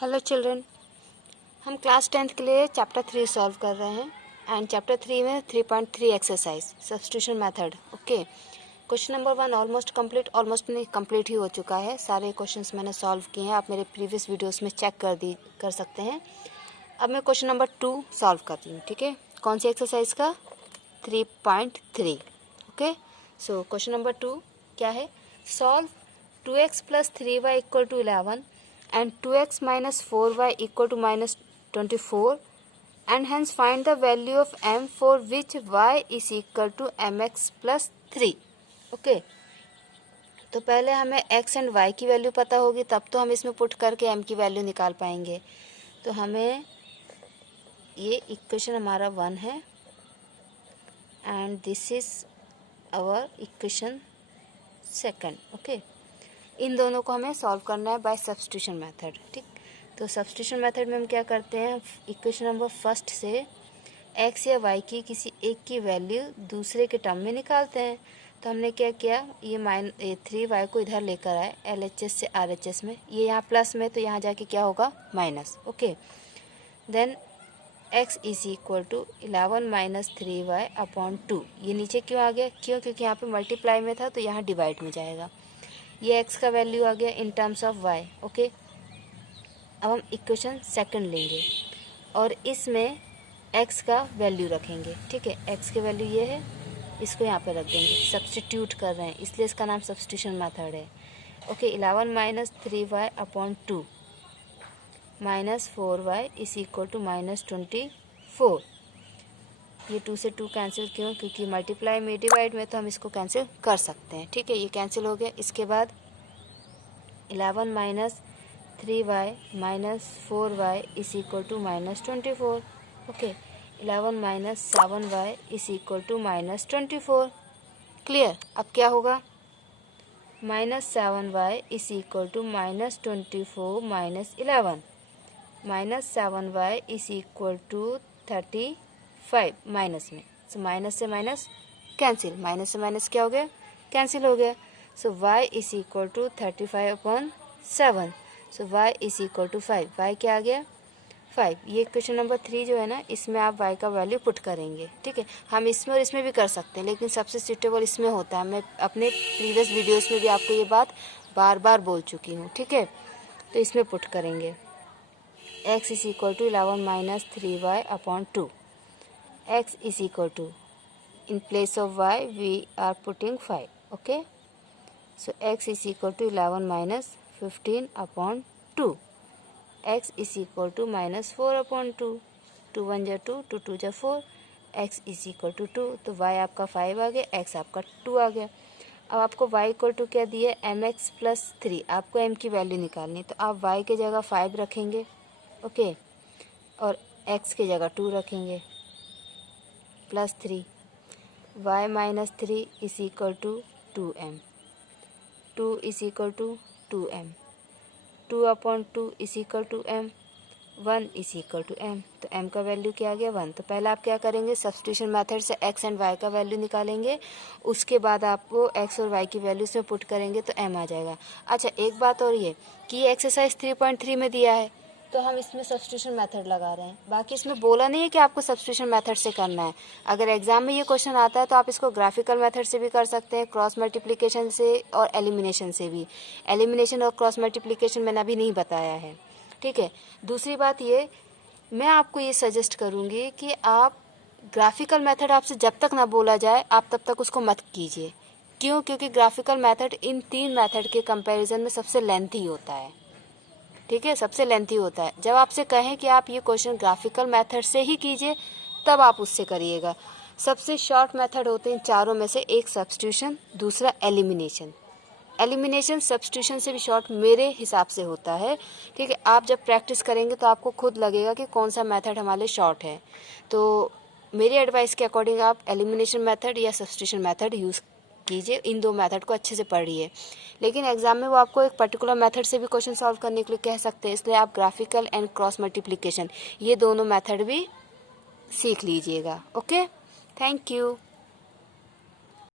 Hello children, हम class 10th के लिए चैप्टर 3 सॉल्व कर रहे हैं एंड चैप्टर 3 में 3.3 exercise substitution method. Okay, question number 1 almost नहीं कंप्लीट ही हो चुका है। सारे क्वेश्चंस मैंने सॉल्व किए हैं, आप मेरे प्रीवियस वीडियोस में चेक कर सकते हैं। अब मैं क्वेश्चन नंबर 2 सॉल्व करती हूँ। ठीक है, कौन सी एक्सरसाइज का? 3.3। ओके, सो क्वेश्चन नंबर 2 क्या है? Solve 2x + 3y = 11 and 2x - 4y = -24 and hence find the value of m for which y is equal to mx + 3। Okay, तो पहले हमें x एंड y की वैल्यू पता होगी, तब तो हम इसमें पुट करके m की वैल्यू निकाल पाएंगे। तो हमें ये इक्वेशन हमारा 1 है and this is our equation 2। Okay, इन दोनों को हमें सॉल्व करना है बाय सब्स्टिट्यूशन मेथड। ठीक, तो सब्स्टिट्यूशन मेथड में हम क्या करते हैं, इक्वेशन नंबर फर्स्ट से x या y की किसी एक की वैल्यू दूसरे के टर्म में निकालते हैं। तो हमने क्या किया, ये 3y को इधर लेकर आए LHS से RHS में, ये यहाँ प्लस में, तो यहाँ जाके क्या होगा, minus. Okay, then x = 11 - 3y/2। ये नीचे क्यों आ गया? क्योंकि यहाँ पे मल्टीप्लाई में था, तो यहाँ डिवाइड में जाएगा। ये x का वैल्यू आ गया in terms of y। Okay, अब हम इक्वेशन 2 लेंगे और इसमें x का वैल्यू रखेंगे। ठीक है, x की वैल्यू ये है, इसको यहाँ पे रख देंगे। सब्स्टिट्यूट कर रहे हैं इसलिए इसका नाम सब्स्टिट्यूशन मेथड है। Okay, 11 - 3y/2 - 4y = -24। ये 2 से 2 कैंसिल क्यों? क्योंकि मल्टीप्लाई में डिवाइड में, तो हम इसको कैंसिल कर सकते हैं। ठीक है, ये कैंसिल हो गया। इसके बाद 11 - 3y - 4y = -24। Okay, 11 - 7y = -24। Clear? अब क्या होगा, -7y = -24 - 11 -7y = 35 माइनस में। सो माइनस से माइनस कैंसिल, माइनस से माइनस क्या हो गया, कैंसिल हो गया। सो y = 35/7। सो y = 5। y क्या आ गया, 5। ये क्वेश्चन नंबर 3 जो है ना, इसमें आप y का वैल्यू पुट करेंगे। ठीक है, हम इसमें और इसमें भी कर सकते हैं, लेकिन सबसे सूटेबल इसमें होता है। मैं अपने प्रीवियस वीडियोस में भी आपको ये बात बार बार बोल चुकी हूँ। ठीक है, तो इसमें पुट करेंगे x = 11 - 3y/2। x = in place of y we are putting 5. Okay, so x = 11 - 15/2। x = -4/2। 2 1 = 2, 2 2 = 4। x = 2, तो y आपका 5 आ गया, x आपका 2 आ गया। अब आपको y = क्या दिए, mx + 3। आपको m की वैल्यू निकालनी, तो आप y के जगह 5 रखेंगे। ओके, और x की जगह 2 रखेंगे plus 3। y - 3 = 2m। 2 = 2m। 2/2 = m। 1 = m। तो m का वैल्यू क्या आ गया, 1। तो पहले आप क्या करेंगे, सब्स्टिट्यूशन मेथड से x एंड y का वैल्यू निकालेंगे। उसके बाद आपको x और y की वैल्यू में पुट करेंगे तो m आ जाएगा। अच्छा, एक बात और ये कि ये एक्सरसाइज 3.3 में दिया है, तो हम इसमें सब्स्टिट्यूशन मेथड लगा रहे हैं। बाकी इसमें बोला नहीं है कि आपको सब्स्टिट्यूशन मेथड से करना है। अगर एग्जाम में ये क्वेश्चन आता है तो आप इसको ग्राफिकल मेथड से भी कर सकते हैं, क्रॉस मल्टीप्लिकेशन से और एलिमिनेशन से भी। एलिमिनेशन और क्रॉस मल्टीप्लिकेशन मैंने अभी नहीं बताया है। ठीक है, दूसरी बात ये, मैं आपको ये सजेस्ट करूँगी कि आप ग्राफिकल मेथड आपसे जब तक ना बोला जाए आप तब तक उसको मत कीजिए। क्यों? क्योंकि ग्राफिकल मेथड इन 3 मेथड के कंपैरिजन में सबसे लेंथी होता है। ठीक है, सबसे लेंथी होता है। जब आपसे कहें कि आप ये क्वेश्चन ग्राफिकल मेथड से ही कीजिए, तब आप उससे करिएगा। सबसे शॉर्ट मेथड होते हैं चारों में से, एक सब्स्टिट्यूशन, दूसरा एलिमिनेशन। एलिमिनेशन सब्स्टिट्यूशन से भी शॉर्ट मेरे हिसाब से होता है। ठीक है, आप जब प्रैक्टिस करेंगे तो आपको खुद लगेगा कि कौन सा मेथड हमारे लिए शॉर्ट है। तो मेरी एडवाइस के अकॉर्डिंग आप एलिमिनेशन मेथड या सब्स्टिट्यूशन मेथड यूज़ कीजिए। इन 2 मेथड को अच्छे से पढ़िए, लेकिन एग्जाम में वो आपको एक पर्टिकुलर मेथड से भी क्वेश्चन सॉल्व करने के लिए कह सकते हैं, इसलिए आप ग्राफिकल एंड क्रॉस मल्टीप्लिकेशन ये दोनों मेथड भी सीख लीजिएगा। Okay, thank you.